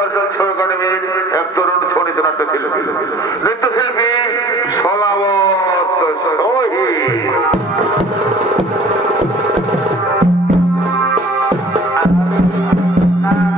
নির্বাচন একাডেমির এক তরুণ ছড়িত নাট্যশিল্পী, নৃত্যশিল্পী সলাবত শহীদ। Bye.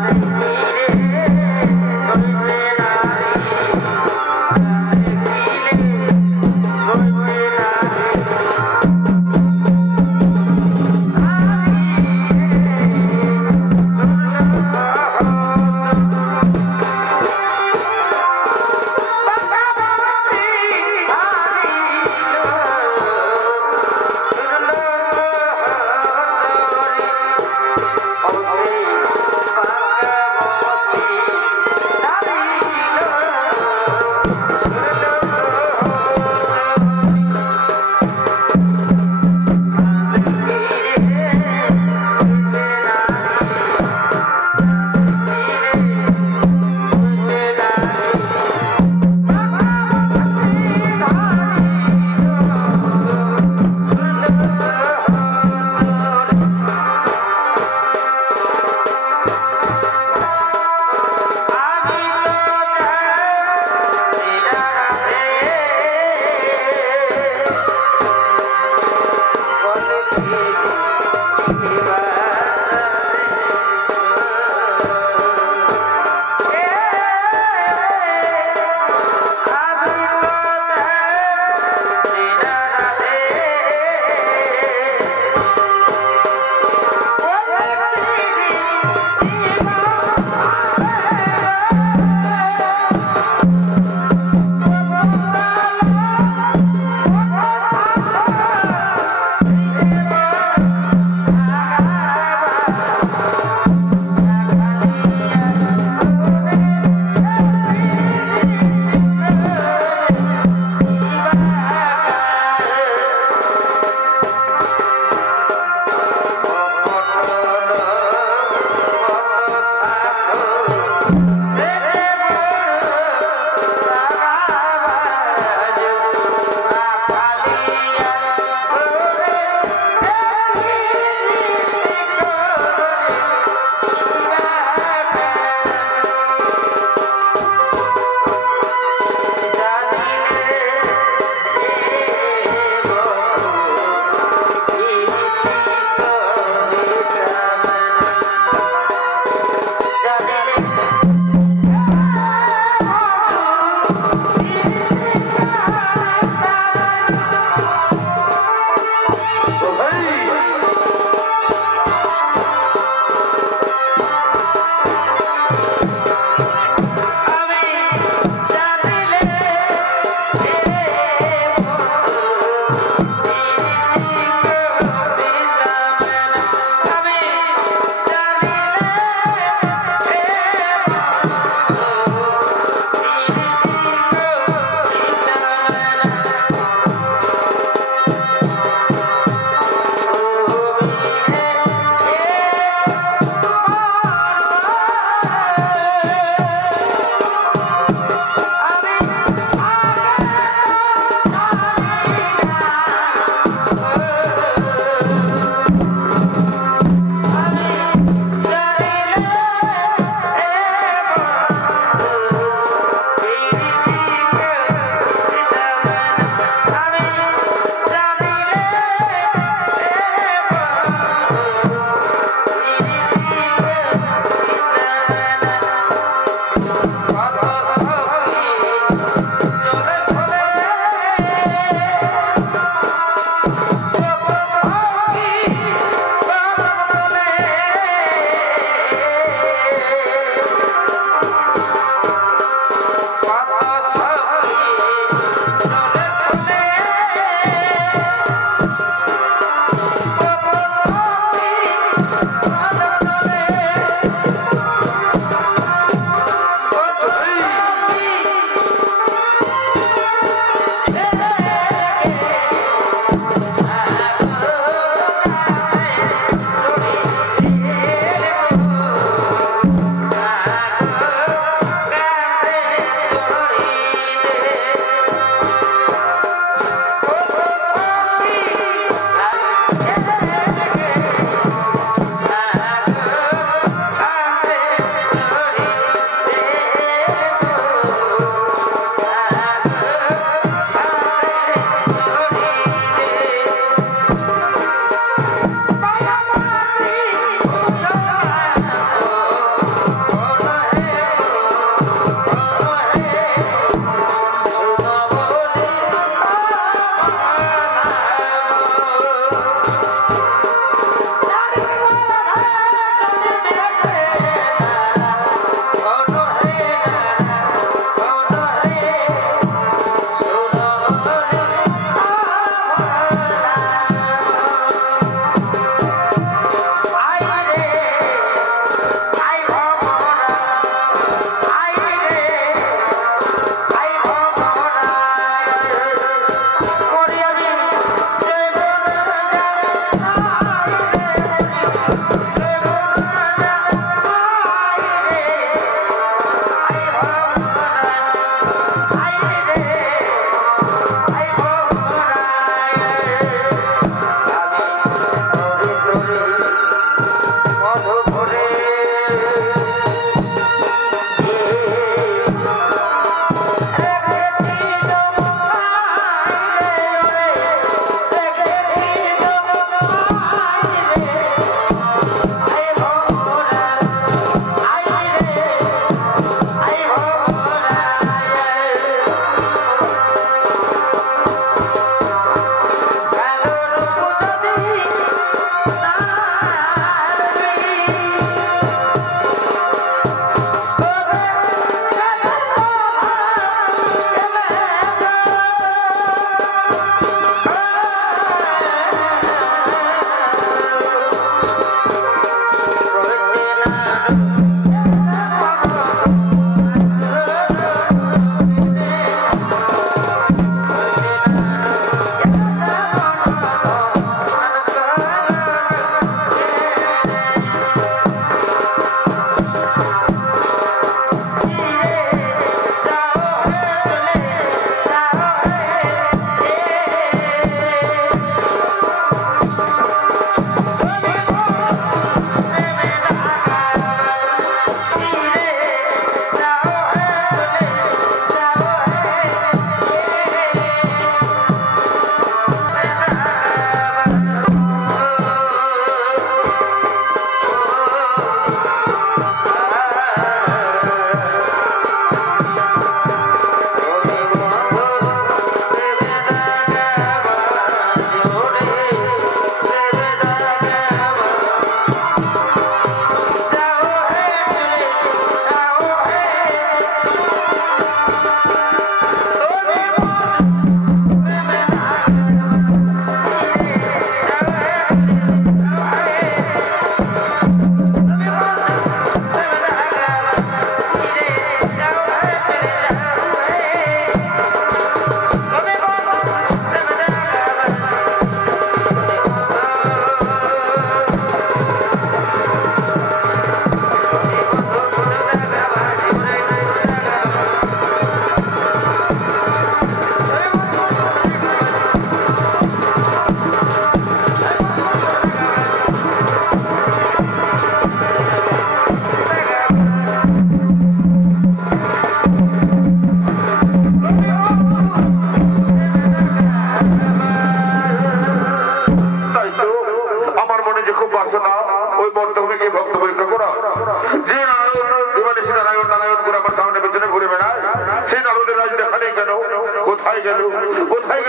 গেল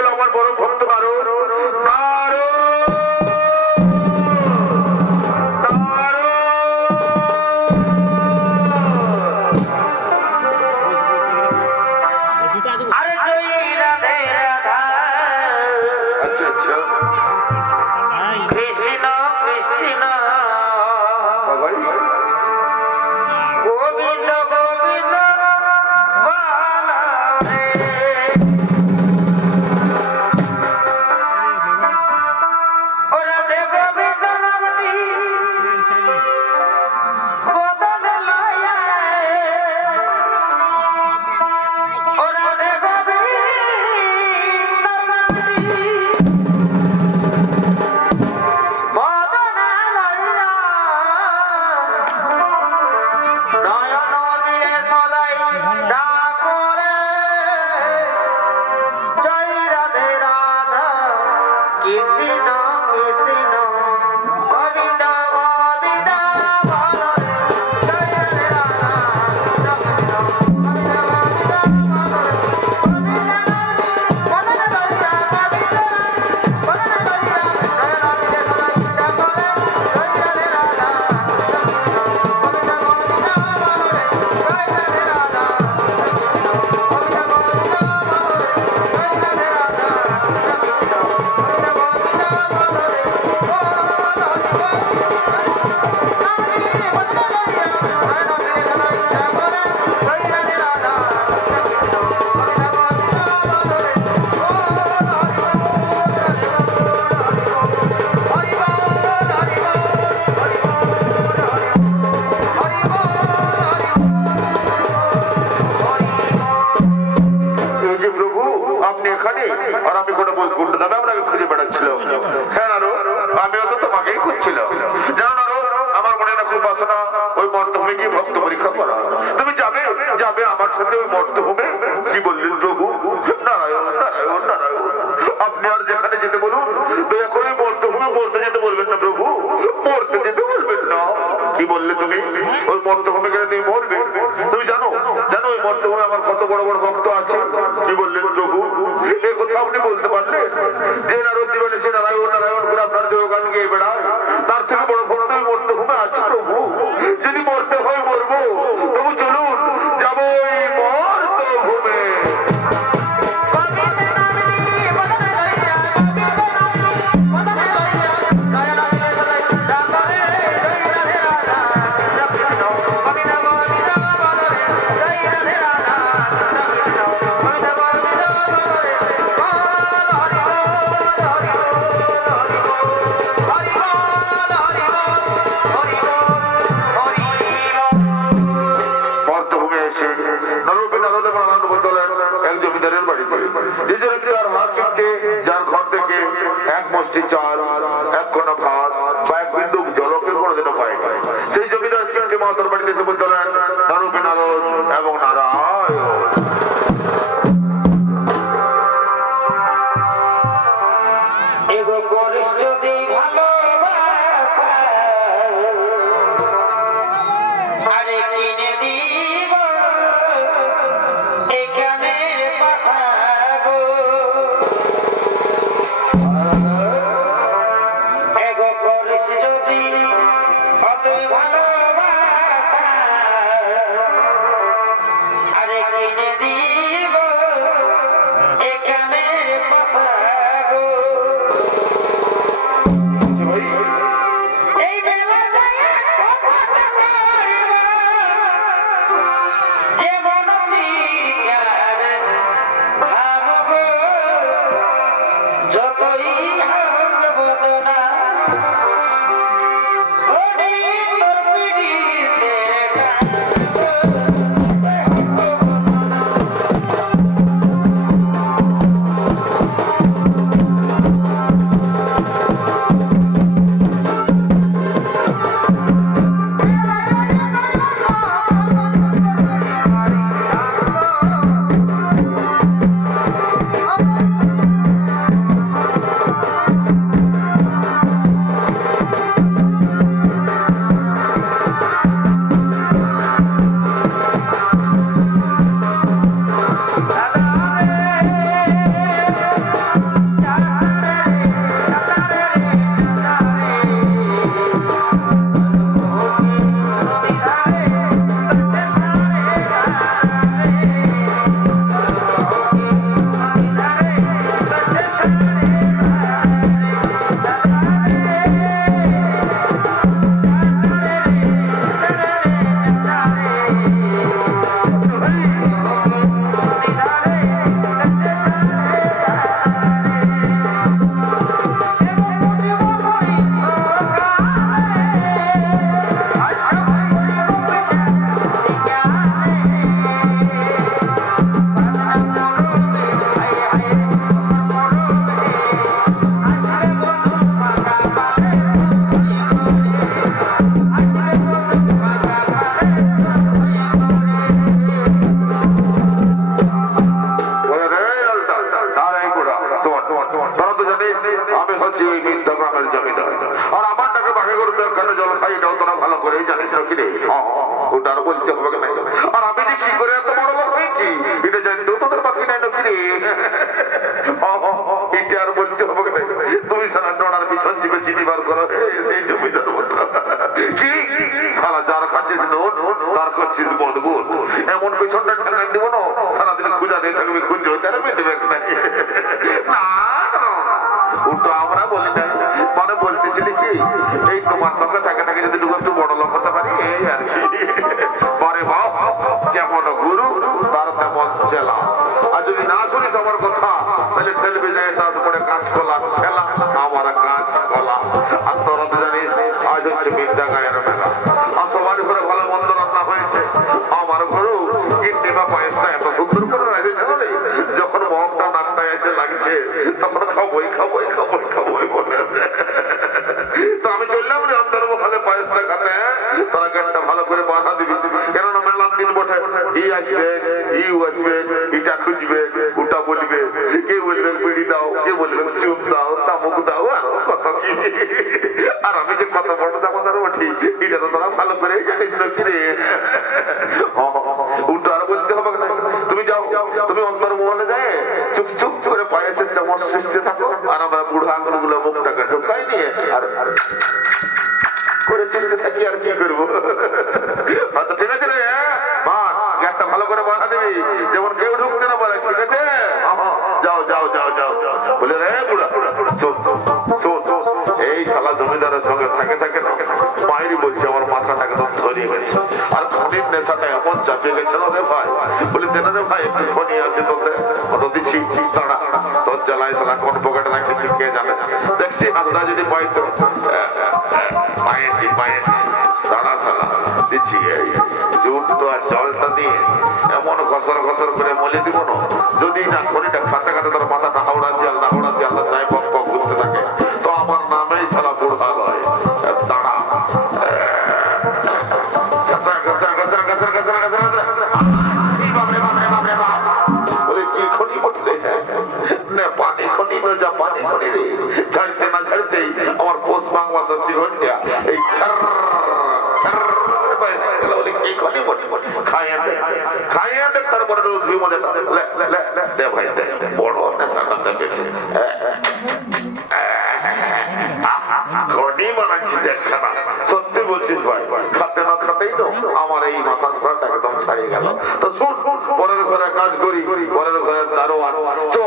আমার বড় ভক্ত নারদ? एक এমন পেছনটা ঠেকান দিব না সারাদিন খুঁজা দিয়ে থাকবে খুঁজে তারা মিটবে না উল্টো আমরা বলি না মানে বলতেছিলি কি এই তোমার সঙ্গে থাকে থাকে যদি একটু বড় লোক হতে পারি এই আর কি পরে বাপ যেমন গুরু তার তেমন চেলা আর যদি না শুনিস আমার কথা তাহলে টেলিভিশনে তারপরে কাজ কলা খেলা আমার কাজ কলা আর তোরা তো জানিস আজ হচ্ছে বিদ্যা গায়ের মেলা আর সবার ঘরে ভালো মন্দ রান্না হয়েছে আমার ঘরেও কিডনি বা পায়েসটা এত সুন্দর করে রাখেছে বলে যখন মহকটা নাকটায় এসে লাগছে তখন খাবোই খাবোই খাবোই খাবোই বলে তো আমি চললাম রে আপনার ওখানে পায়েসটা খাতে তারা গেটটা ভালো করে বাধা দিবি কেননা মেলার দিন বটে ই আসবে ইউ আসবে ইটা খুঁজবে ওটা বলবে কে বলবে বিড়ি দাও কে বলবে চুপ দাও তামুক দাও আর কত কি আর আমি যে কত বড় দামাদার উঠি এটা তো তোরা ভালো করে জানিস না কি রে উল্টো আর বলতে হবে না তুমি যাও তুমি অন্তর মহলে যায় চুপ চুপ করে পায়েসের চামচ সৃষ্টি থাকো আর আমরা বুড়ো আঙুলগুলো মুখটাকে ঢোকাই নিয়ে আর করে চেষ্টা থাকি আর কি করবো ঠিক আছে রে মা গ্যাসটা ভালো করে বাধা দিবি যেমন কেউ ঢুকতে না পারে ঠিক আছে যাও যাও যাও যাও বলে রে বুড়া এই শালা জমিদারের সঙ্গে থাকে থাকে মায়েরই বলছে আমার মাথাটা একদম ধরিয়ে গেছে আর খনির নেশাটা এমন চাপিয়ে গেছিল রে ভাই বলি দেন রে ভাই একটু খনি আছে তোতে অত দিচ্ছি তাড়া তোর জ্বালায় তারা কোন পকেটে রাখছে কে জানে দেখছি আন্দা যদি পাইতো পায়েছি পায়েছি তাড়া তাড়া দিচ্ছি এই জুট তো আর জলটা দিয়ে এমন ঘসর ঘসর করে মলে দিব না যদি না খনিটা খাতে খাতে তার মাথাটা হাওড়া দিয়ে চাই পক পক ঘুরতে থাকে তো আমার নামেই খেলা বুড়া হয় তাড়া বলে কি খনি করতে না পানি খনি না যা পানি খনি রে ঝাড়তে না ঝাড়তেই আমার পোষ বাংলাদেশ জীবনটা এই তারপরে ভাই বড় ঘটি বানাচ্ছি দেখা সত্যি বলছিস ভাই খাতে না খাতেই তো আমার এই মাথা ঘোরাটা একদম ছাড়িয়ে গেল তো শুন পরের ঘরে কাজ করি পরের ঘরে দারোয়ান তো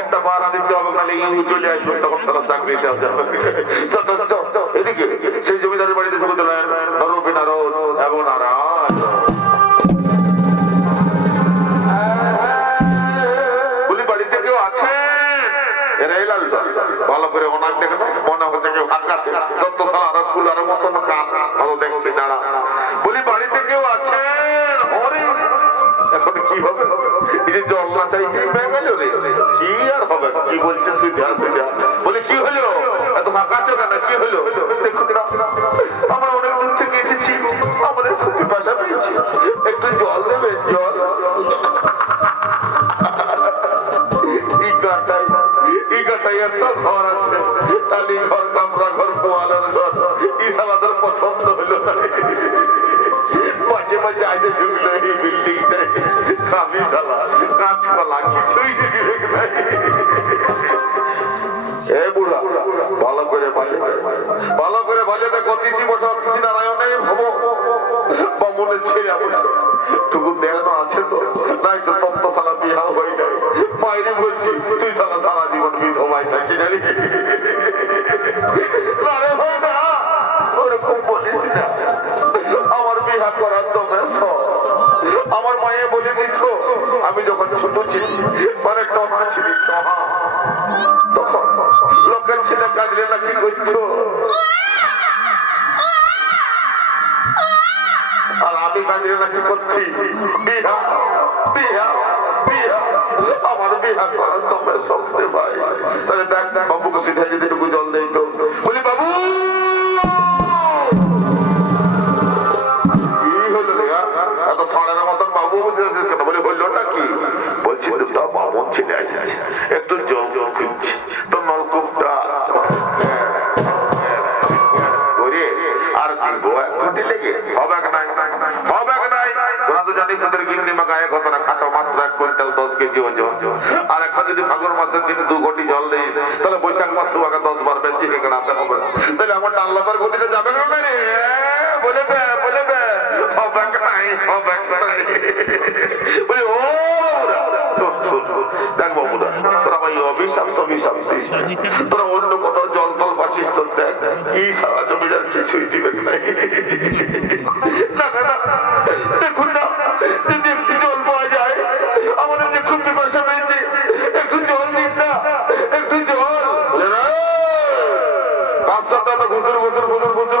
একটা বাড়া দিতে হবে নাহলে ইউ চলে আসবে তখন তারা চাকরি এদিকে সেই জমিদারের বাড়িতে ছবি তোলেন রবি নারদ এবং নারায়ণ বলি বাড়িতে কেউ আছে ভালো করে ওনার দেখে মনে হচ্ছে কেউ ফাঁকা আছে আরো কুলার মতন কান ভালো দেখছি দাঁড়া বলি বাড়িতে কেউ আছে এখন কি হবে জল না চাইতে গেল রে কি আর হবে কি বলছে সুইধা বলি কি হলো এত ফাঁকা আছো কেন কি হলো আমরা অনেক দূর থেকে এসেছি আমাদের খুব পিপাসা পেয়েছি একটু জল দেবে জল একটা ঘর আছে টালি ঘর কামরা ঘর পোয়ালের ঘর আমাদের পছন্দ হলো মাঝে মাঝে আগে ঢুকলো এই বিল্ডিংটাই খাবি ঢালা কাঁচকলা কিছুই এ বুড়া ভালো করে ভালো গতিথি বসা অতিথি নারায়ণে হবো বা মনে ছেড়ে টুকু দেখানো আছে তো নাই তো তত্ত্ব সালা বিহা হয়ে যায় মায়েরে বলছি তুই সালা সারা জীবন বিধবাই থাকি জানি না রে ভাই না ওরকম বলিস না আমার বিহা করার জন্য আমার মায়ে বলে দিচ্ছ আমি যখন ছোট ছিলি মানে টহা ছিলি টহা তখন লোকের ছেলে কাজলে না কি করছো আর আমি কাজলে না কি করছি বিহা বিহা বিহা আমার বিহা করার তোমার সবচেয়ে ভাই তাহলে দেখ বাবুকে সিধা যদি টুকু জল দেই তো বলি বাবু কি হলো রে এত ছড়ানোর মতন বাবু বুঝতে কেন বলে হইলোটা কি বলছি দুটা বামন ছেলে আছে একটু জল জল খুঁজছি তো নলকূপটা আর ঘুটি লেগে হবে নাই তোরা তো জানিস তোদের গিন্নি মা গায়ে কত না খাটো মাত্র 1 কুইন্টাল 10 কেজি ওজন আর এখন যদি ফাগুন মাসের দিন 2 ঘটি জল দিই তাহলে বৈশাখ মাস সুবাকে 10 বার বেশি কেনাতে হবে তাহলে আমার টাল্লাবার গতিতে যাবে না রে বলে হবে নাই অভিশাপ তোরা অন্য কোথাও জল টল পাচ্ছিস তোর দেখ কি সারা জমিদার কিছুই দিবে নাই। দেখুন না যদি একটু জল পাওয়া যায়, আমাদের যে খুব পিপাসা পেয়েছে, একটু জল দিন না, একটু জল।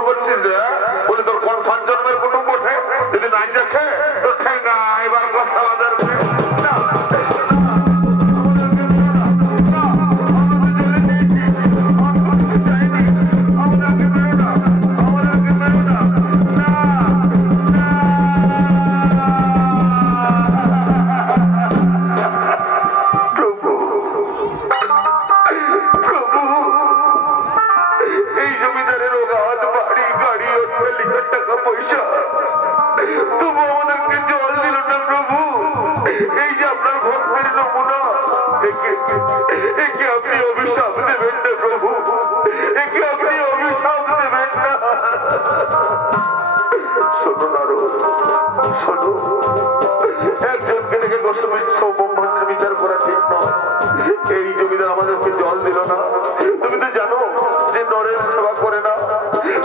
করছিস বলে তোর কোন সঞ্জন্মের কুটুম্ব ওঠে, যদি নাই যাচ্ছে তোর ঠেঙ্গা এবার কথা একজনকে দেখে কষ্ট বিচার করা ঠিক নয়। এই জমিদার আমাদেরকে জল দিল না। তুমি তো জানো যে নরের সেবা করে না,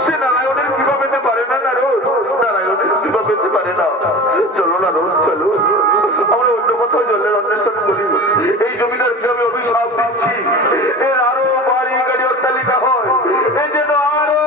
সে নারায়ণের কৃপা পেতে পারে না। নারায়ণের কৃপা পেতে পারে না। চলো না রোজ চলো, আমরা অন্য কোথাও জলের অন্বেষণ করি। এই জমিদারকে আমি অভিশাপ দিচ্ছি, এর আরো বাড়ি গাড়ি অট্টালিকা হয়, এই যেন আরো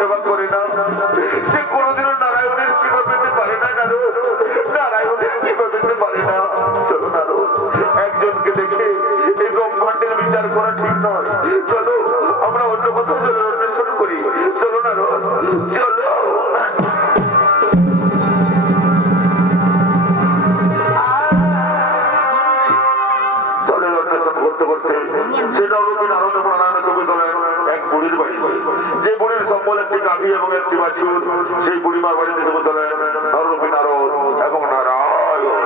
সেবা করে না, সে কোনোদিনও নারায়ণের কৃপা পেতে পারে না। নারায়ণের কৃপা পেতে পারে না। চলো না একজনকে দেখে এই ব্রহ্মাণ্ডের বিচার করা ঠিক নয়। চলো আমরা অন্য কোথাও জলের অন্বেষণ করি। চলো না চলো। জলের অন্বেষণ করতে করতে সেটা নারদ নারায়ণ ছবি তোলেন এক বুড়ির বাড়ি। যে বুড়ির সম্বল একটি গাভী এবং একটি বাছুর, সেই বুড়িমার বাড়িতে ছবি তোলেন নররূপী নারদ এবং নারায়ণ।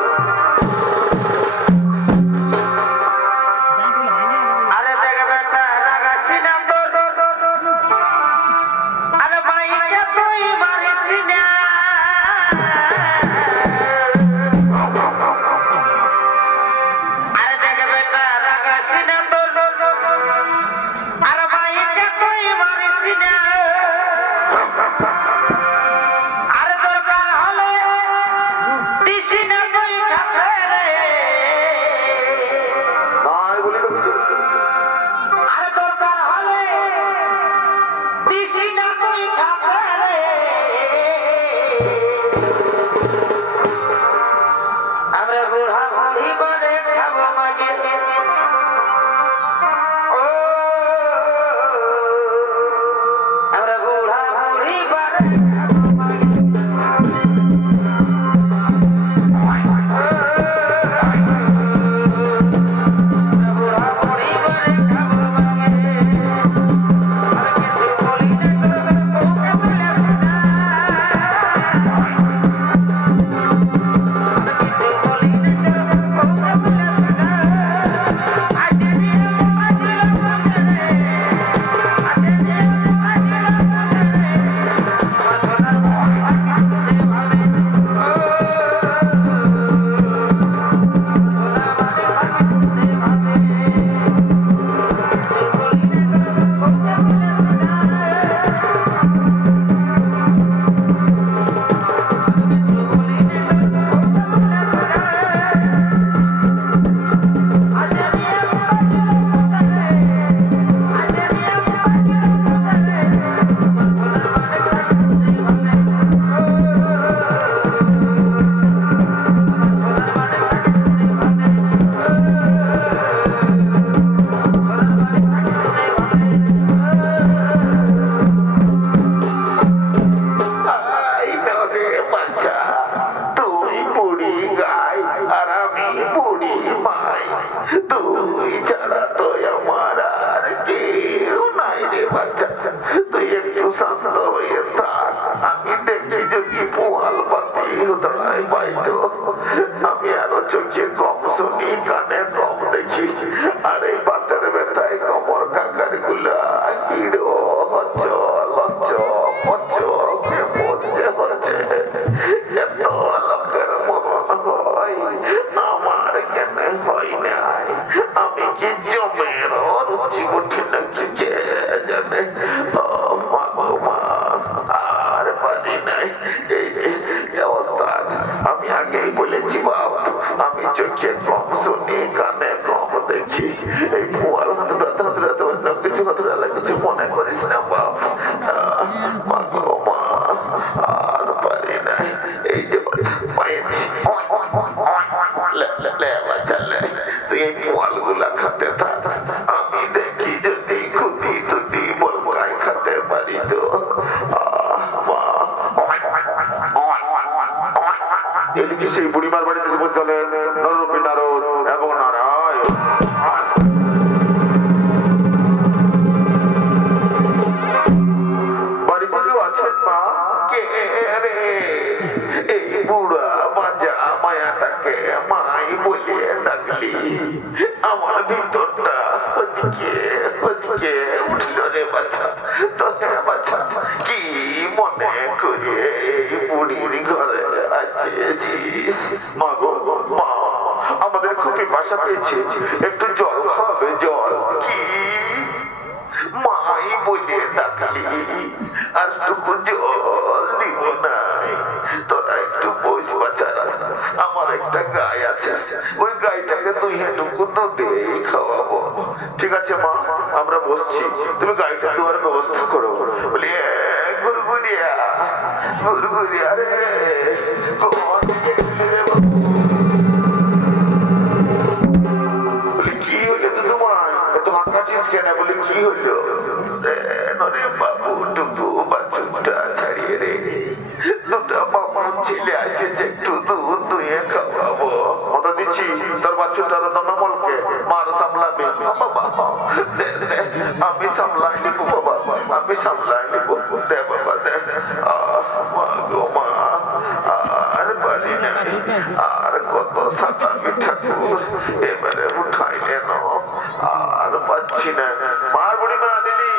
নাই পাইতো। আমি আরো চোখে কম শুনি, কানে কম দেখি, আর এই বাতের ব্যথায় কমর কাকার গুলা কিড়ো হচ্চল হচ্ছে। এত লোকের মরণ হয়, আমার কেন হয় নাই? আমি কি জমের রুচি উঠি নাকি কে জানে? আর পারি নাই এই অবস্থা। আমি আগেই বলেছি বাবা, আমি চোখে কম শুনি, কানে কম দেখি। এই পোয়াল অন্য কিছু কিছু মনে করিস না বাবা। আর পারি নাই। এই যে তুই এই পোয়াল গুলা খাতে থাক, আমি দেখি যদি খুদি তুদি বলবাই খাতে পারি তো। এদিকে সেই বুড়িমার বাড়িতে জীবন চলেন নররূপী নারদ এবং নারায়ণ। বাড়িতে কেউ আছেন মা? কে রে? এই বুড়া বাজা মায়াটাকে মাই বলিয়ে ডাকলি, আমার ভিতরটা ওদিকে উঠল রে বাচ্চা। তো হ্যাঁ বাচ্চা, কি মনে করে এই বুড়ির ঘরে আসিয়েছিস? মা গো মা, আমাদের খুবই বাসা পেয়েছে, একটু জল খাবে? জল কি মাই বলিয়ে ডাকলি, আর টুকু জল দিব নাই? তোরা একটু বস বাচ্চারা, আমার একটা গাই আছে, ওই গাইটাকে তুই টুকু দুধেই খাওয়াবো। ঠিক আছে মা, আমরা বসছি, তুমি গাইটা দেওয়ার ব্যবস্থা করো। বলি গুরগুরিয়া রে, কি হইলো তোমার? এত হাঁকাছিস কেন? বলে কি হইলো? বাবু টুকু বাচ্চুটা ছাড়িয়ে রে, দুটা বাবার ছেলে আসেছে, একটু দুধ দুয়ে খাওয়াবো। কথা দিচ্ছি তোর বাচ্চুটার দনামলকে মার সামলাবে। আমি সামলাই নিব বাবা, আমি সামলাই নিব। দে বাবা দে। মা গো মা, আর পারি না, আর কত সাদা ঠাকুর এবারে উঠাইলে ন, আর পাচ্ছি না। মার বুড়ি মা দিলি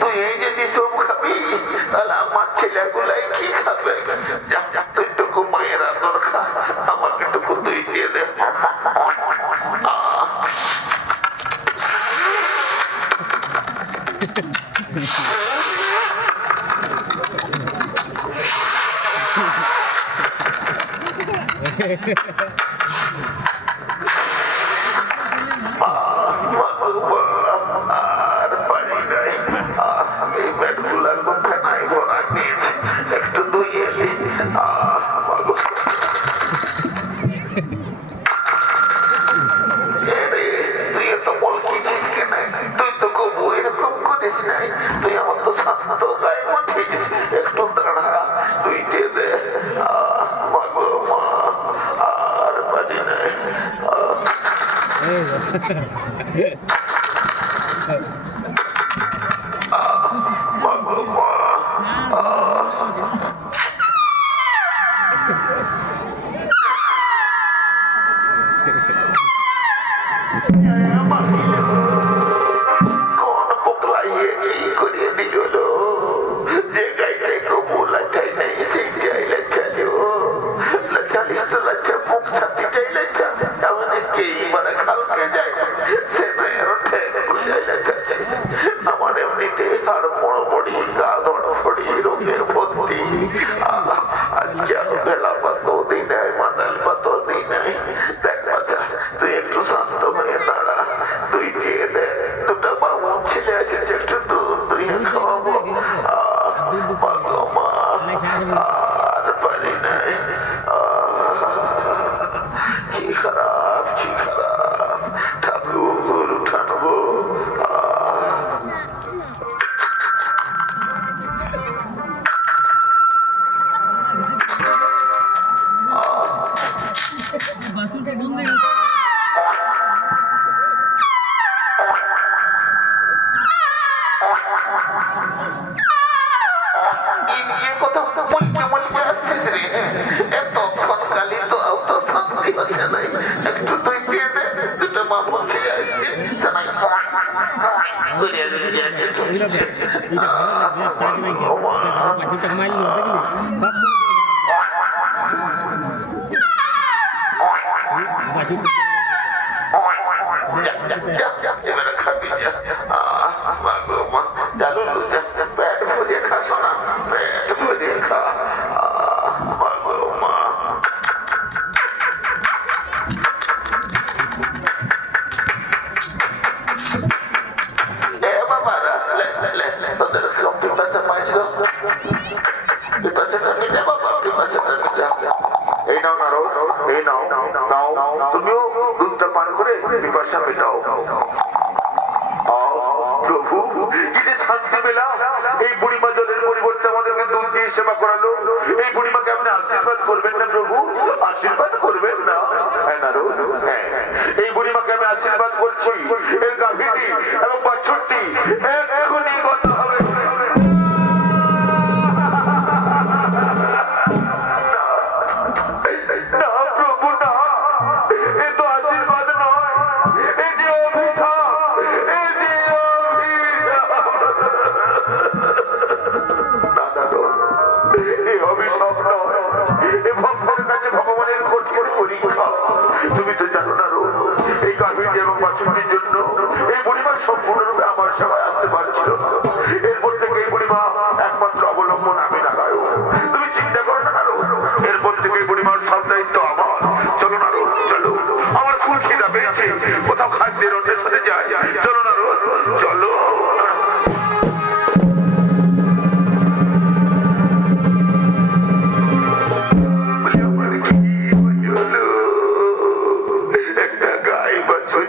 তুই এই যদি সব খাবি, তাহলে আমার ছেলেগুলাই কি খাবে? তুই টুকু মায়ের আদর খা, আমাকে টুকু তুই দিয়ে দে। আর পারি নাই, এই পেটগুলা কোথায় নাই ভরা নিয়েছে, একটু ধুয়ে এলি। তুই এত বলকিছিস কেন? তুই তো কবু এরকম করিস নাই, তুই আমার তো শান্ত গায়ে উঠিস। একটু দাঁড়া, তুই দিয়ে দে। মাগো মা, আর পারি নাই। মাগো মা, কোন পোকলাইয়ে কি করিয়ে দিল? যে গাইতে কবু লাচাই নাই, সেই চাই লাচালো। লাচালিস তো লাচা মুখ ছাতি চাই লাচা, এমন কেই মানে খালকে যায়, সে নয় বাথরুমটা বন্ধ হয়ে গেল। একটু তুই দিয়ে দে, দুটো মা বলতে যাচ্ছে এবারে খাবি জানো পেট ভরিয়ে খাস না, পেট ভরিয়ে খা মা। তোদের পিপাসা পাইছিল, পিপাসাটা মিটে বাবা, পিপাসাটা মিটে। এই নাও নারো, এই নাও নাও, তুমিও দুধটা পান করে পিপাসা মেটাও। প্রভু কি যে শান্তি পেলাম, এই বুড়িমা জলের পরিবর্তে আমাদেরকে দুধ দিয়ে সেবা করালো। এই বুড়িমাকে আপনি আশীর্বাদ করবেন না প্রভু, আশীর্বাদ করবেন না? হ্যাঁ নারো, হ্যাঁ এই বুড়িমাকে আমি আশীর্বাদ করছি, এর গাভীটি এবং বাছুরটি এক্ষুনি গত হবে। না প্রভু না, এ তো আশীর্বাদ নয়, এ যে অভিশাপ, এ যে এই অভিশাপ নয়, এ ভক্তের কাছে ভগবানের কঠিন পরীক্ষা। তুমি তো জানো না রোগ, এই গাভীটি এবং বাছুরটির জন্য এই বুড়িমা সম্পূর্ণরূপে আমার সেবায় আসতে পারছিল না। এরপর থেকে এই বুড়িমা একমাত্র অবলম্বন আমি লাগাই। তুমি চিন্তা করো না রোগ, এরপর থেকে এই বুড়িমার সব দায়িত্ব আমার। চলো না রোগ, চলো, আমার খুব খিদা পেয়েছে, কোথাও খাদ্যের অন্বেষণে যাই। চলো না রোগ, চলো।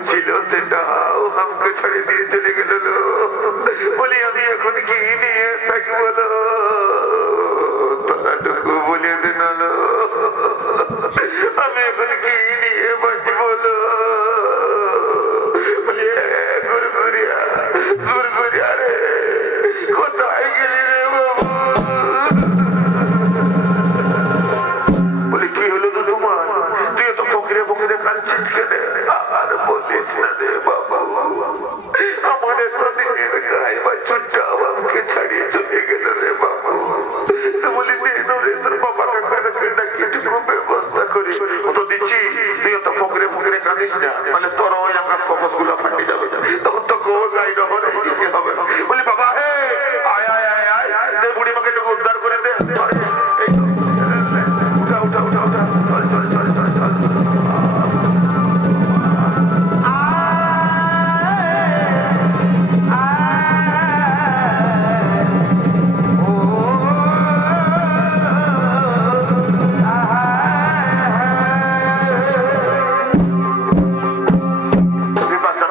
ছিল সেটাও আমাকে ছেড়ে দিয়ে চলে গেল। বলি আমি এখন কি নিয়ে থাকি বলো, তারাটুকু বলে দিন, আমি এখন কি নিয়ে বাঁচি বলো। বলি গুরগুরিয়া, গুরগুরিয়া রে, কোথায় গেলি রে বাবু? বলি কি হলো তো তোমার, তুই তো ফকিরে ফকিরে কাঁদছিস কেন? আর বলিস না রে বাবা, আমার এতদিনের গায়ে বাছুরটা আমাকে ছাড়িয়ে চলে গেল রে বাবা। তো বলি রে তোর বাবা কাকাকে ডাকিটুকু ব্যবস্থা করি, তো দিচ্ছি। তুই তো ফকিরে ফকিরে কাঁদিস না, মানে তোর ওই আকাশ ফোকাস গুলো ফাটে যাবে, তখন তো গায়ে ডহরে দিতে হবে। বলি বাবা হে আয় আয় আয় আয়, দে বুড়িমাকে একটু উদ্ধার করে দে। উঠা উঠা উঠা উঠা, চল চল চল চল চল। পিপাসা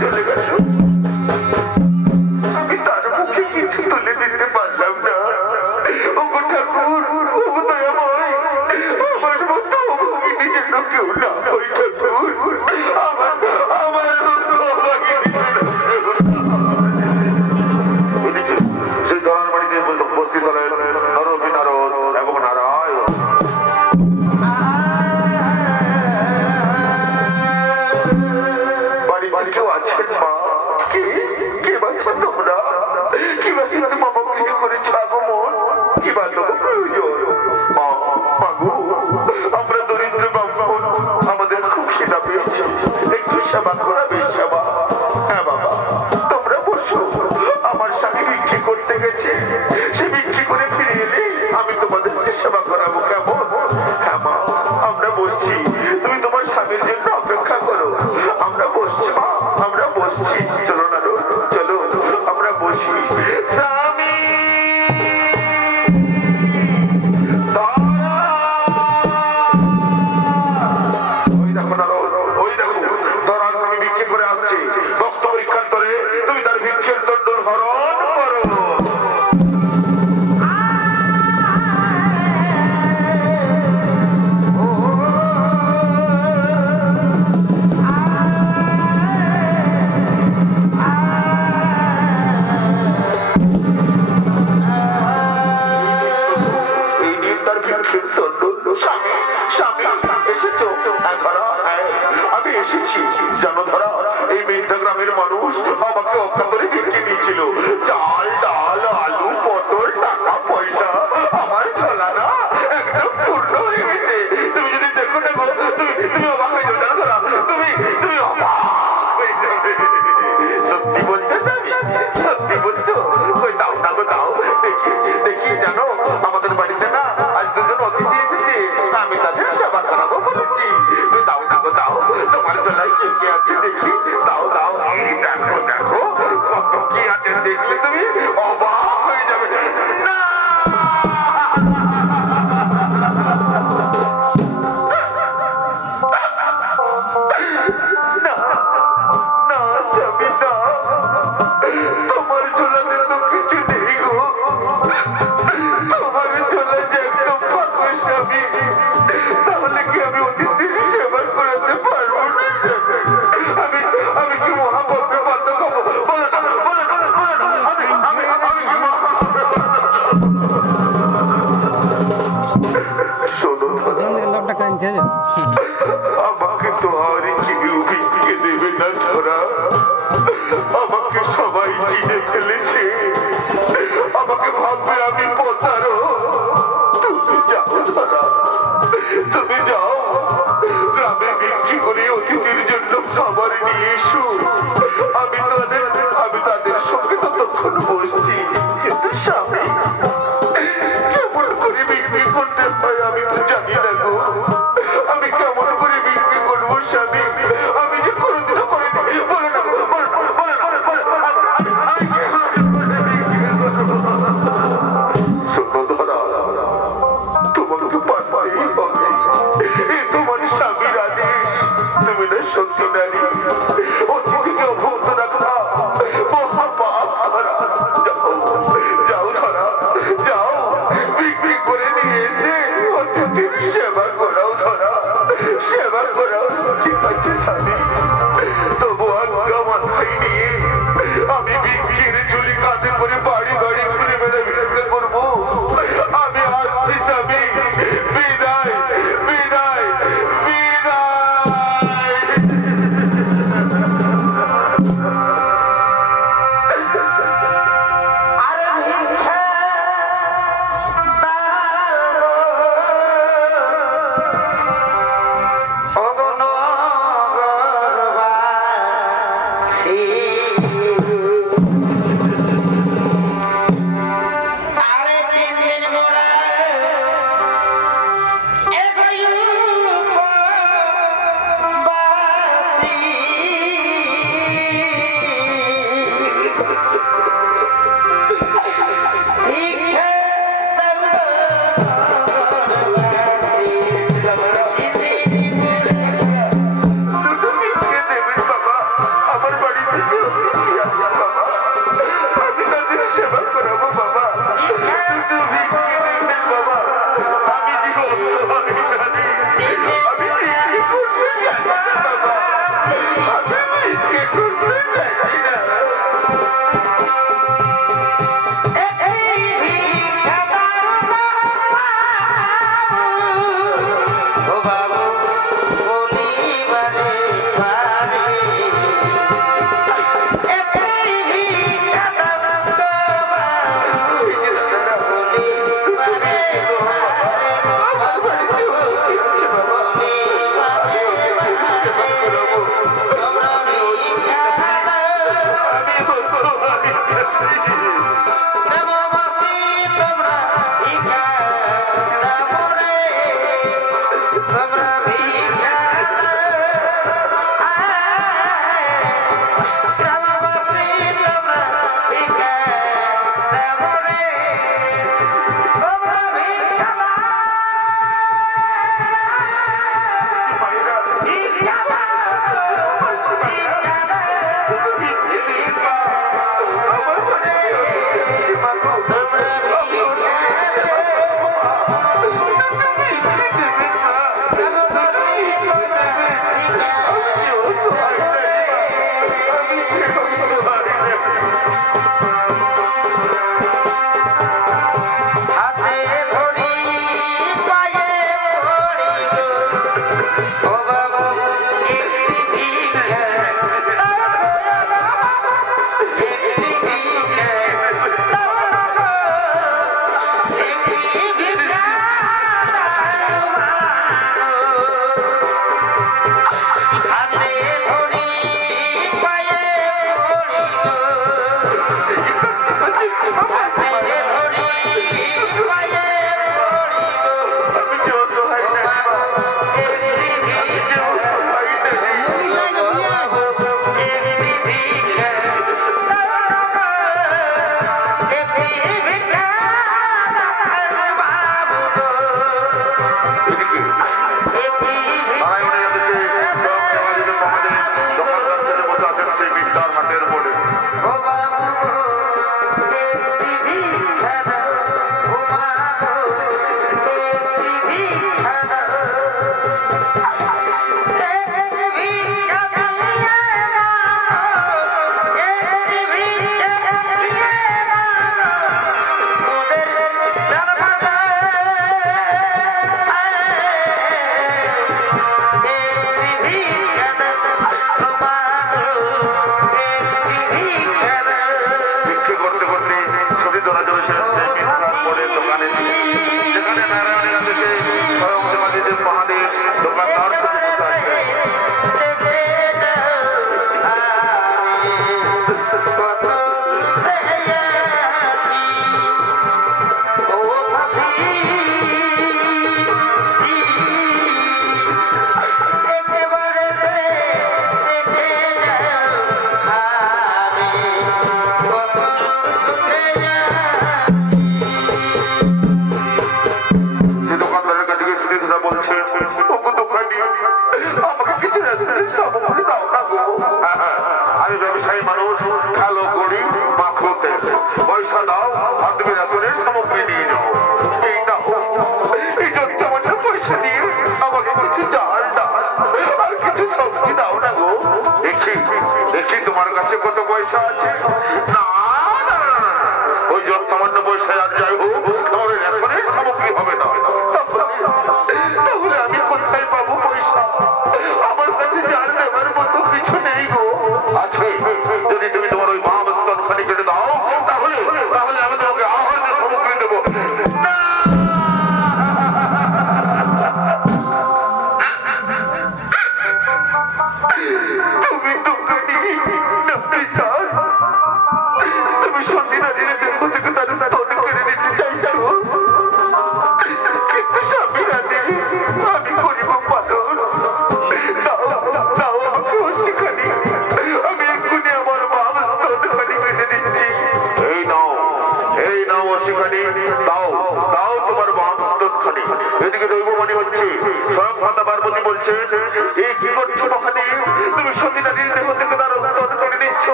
চলে গেল, আমি তার মুখে কিছু তুলে দিতে পারলাম না। ওগো ঠাকুর, ওগো দয়াময়, আমার মতো অভাগিনী যেন কেউ না হয় ঠাকুর, আমার সেই ধরার বাড়িতে উপস্থিত হলেন নরবী নারদ এবং নারায়ণ। বাড়ি কেউ আছেন মা? কে বাচ্চা তোমরা? কিবা কিন্তু মামা গৃহ করেছ আগমন, কিবা তোমার প্রয়োজন? আমরা দরিদ্র ব্রাহ্মণ, আমাদের খুব খিদা পেয়েছে, একটু সেবা করাবে সেবা? হ্যাঁ বাবা, তোমরা বসো। আমার স্বামী বিক্রি করতে গেছে, সে বিক্রি করে ফিরে এলে আমি তোমাদেরকে সেবা করাবো, কেমন? হ্যাঁ মা, আমরা বসছি, তুমি তোমার স্বামীর জন্য অপেক্ষা করো। আমরা বসছি মা, আমরা বসছি। চলো না, চলো আমরা বসি। স্বামী জানো ধরা, এই মেঘদা গ্রামের মানুষ আমাকে অজ্ঞাতরে বিক্রি দিচ্ছিল। চাল, ডাল, আলু, পটল, টাকা পয়সা আমার চলা না একদম পূর্ণ হয়ে গেছে। তুমি যদি দেখো না, তুমি অবাক হয়ে যাও। জানো ধরা, তুমি অবাক হয়ে যাবে। সত্যি বলছো তুমি? সত্যি বলছো? ওই দাও না গো, দাও দেখি। জানো আমাদের বাড়িতে না আজ দুজন অতিথি এসেছে, আমি তাদের সেবা করাবো বলেছি। তুমি দাও না গো, দাও। তোমার চলায় কে আছে দেখি, দাও। দেখো কত কি আছে, দেখলে তুমি অবাক হয়ে যাবে। না স্বামী, না, তোমার চলাতে তো কিছু নেই গো। তোমার চলা যে একদম ফাঁকা স্বামী, তাহলে কি আমি অতিথির সেবা করাতে পারবো না? আমি কি মহাপাপে বাধ্য হবো? বলো না, আমি কি মহাপাপে বাধ্য? শোনো, আমাকে তো আর কেউ ভিক্ষে দেবে না ধরা। আমাকে সবাই চিনে ফেলেছে, আমাকে ভাববে আমি পচারো। তুমি যাও ধরা, তুমি যাও, গ্রামে বিক্রি করে অতিথির জন্য খাবার নিয়ে এসো। আমি তাদের সঙ্গে ততক্ষণ বসছি। কিন্তু স্বামী কেমন করে বিক্রি করতে হয় আমি তো জানি না গো। আমি কেমন করে বিক্রি করবো স্বামী? আমি যে কোনোদিনও করিনি। বলো না, শোনো ধরা, তোমাকে পারতেই হবে। তোমার স্বামীর আদেশ, তুমি না সত্যি নারী।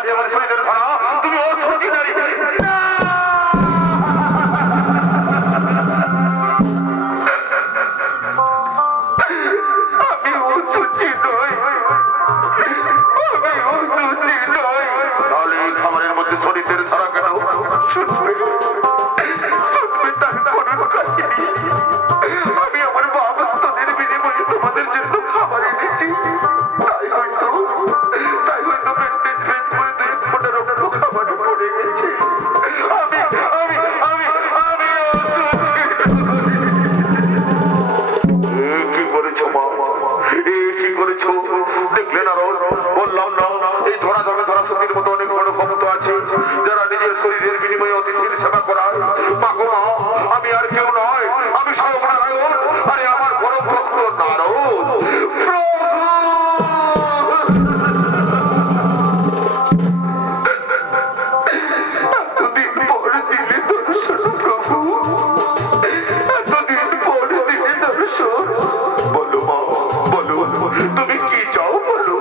মাটি আমার শরীরের ভরা তুমি অসুচি নারী আমি অসুচি নই তাহলে এই খাবারের মধ্যে শরীরের ধারা কেন শুনবে তার কোনো কাহিনী আমি আমার বাবস্তদের বিনিময়ে তোমাদের জন্য খাবার এনেছি তাই হয়তো ব্যান্ডেজ করে 10-15 খাবার পড়ে গেছে কি করেছো মা কি করেছো দেখলে না বললাম না এই ধরা সতীর মতো অনেক বড় ভক্ত আছে যারা নিজের শরীরের বিনিময়ে অতিথির সেবা করায় মা গো মা আমি আর কেউ নয় আমি স্বয়ং নারায়ণ আরে আমার বড় ভক্ত নারদ তুমি কি চাও বলো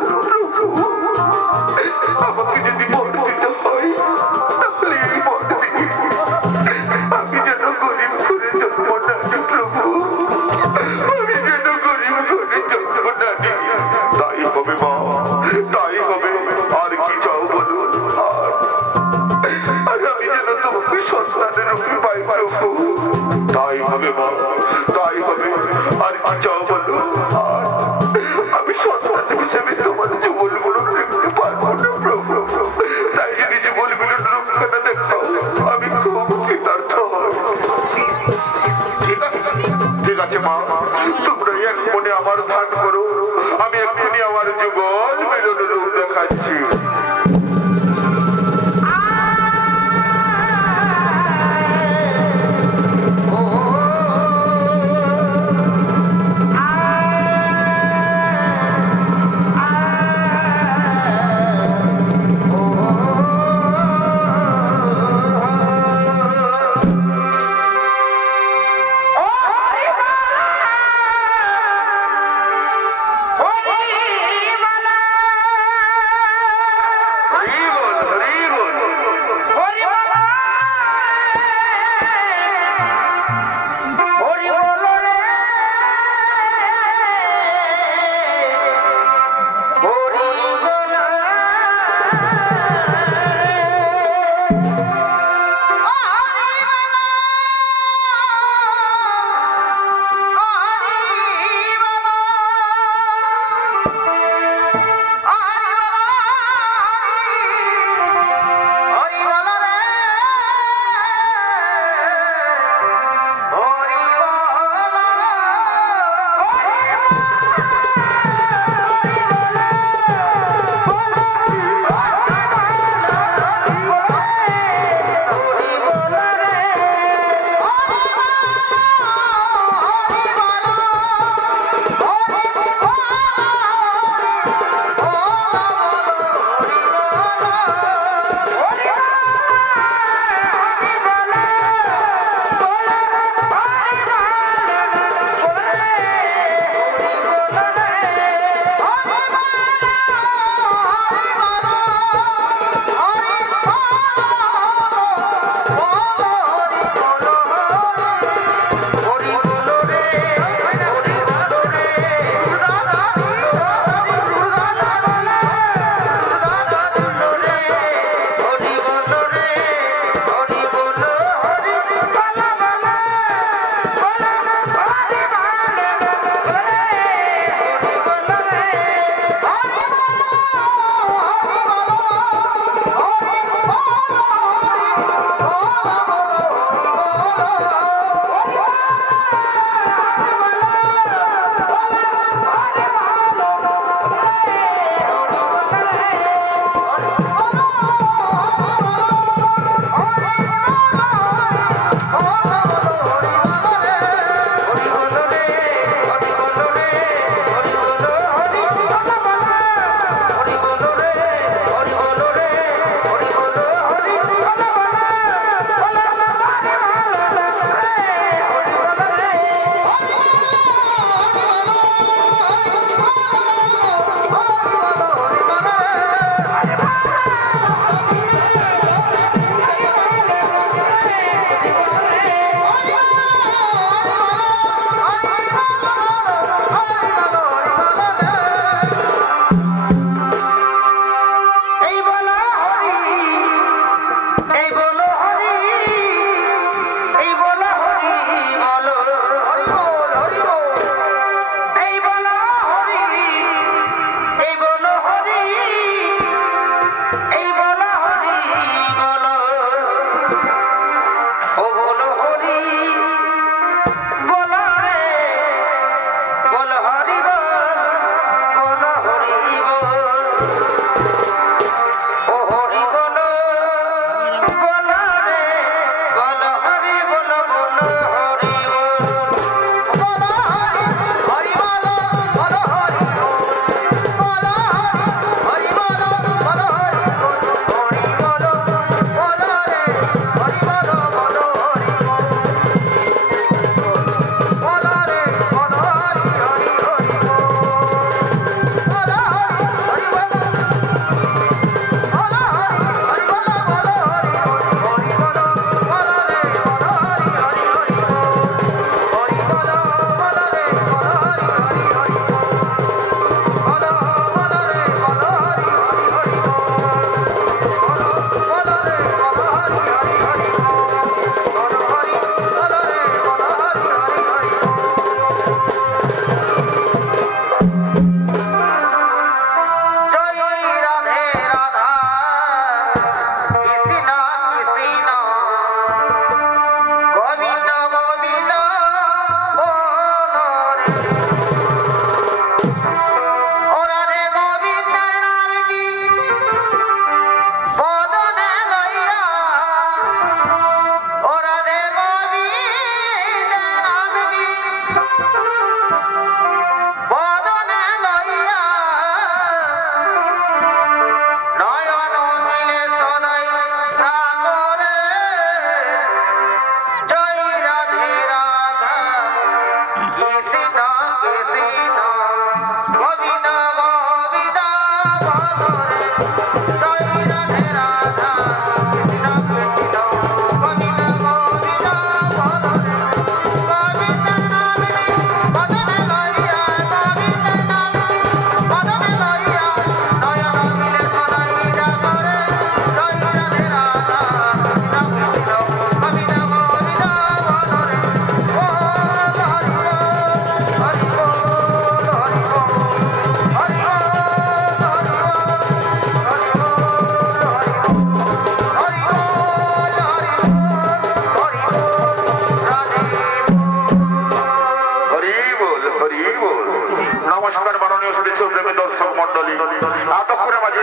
আমাকে যদি বর দিতে হয় তাহলে এই বর দিই আমি যেন গরিব করে জন্ম না নিই প্রভু আমি যেন গরিব করে জন্ম না নিই তাই হবে মা তাই হবে আর কি চাও বলো আর আমি যেন তোমাকে সন্তানের রূপে পাই প্রভু তাই হবে মা তাই হবে আর কি চাও বলো আমি সন্তান হিসেবে তোমার যুগলগুলো দেখতে পারবো না প্রভু তাই যদি যুগলগুলোর রূপখানা দেখাও আমি খুব কৃতার্থ হই ঠিক আছে মা তোমরা এক মনে আমার ধ্যান করো আমি এক্ষুনি আমার যুগল মিলন রূপ দেখাচ্ছি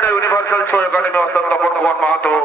ইউনিভার্সাল শো একাডেমি অত্যন্ত বর্তমান মাহাতো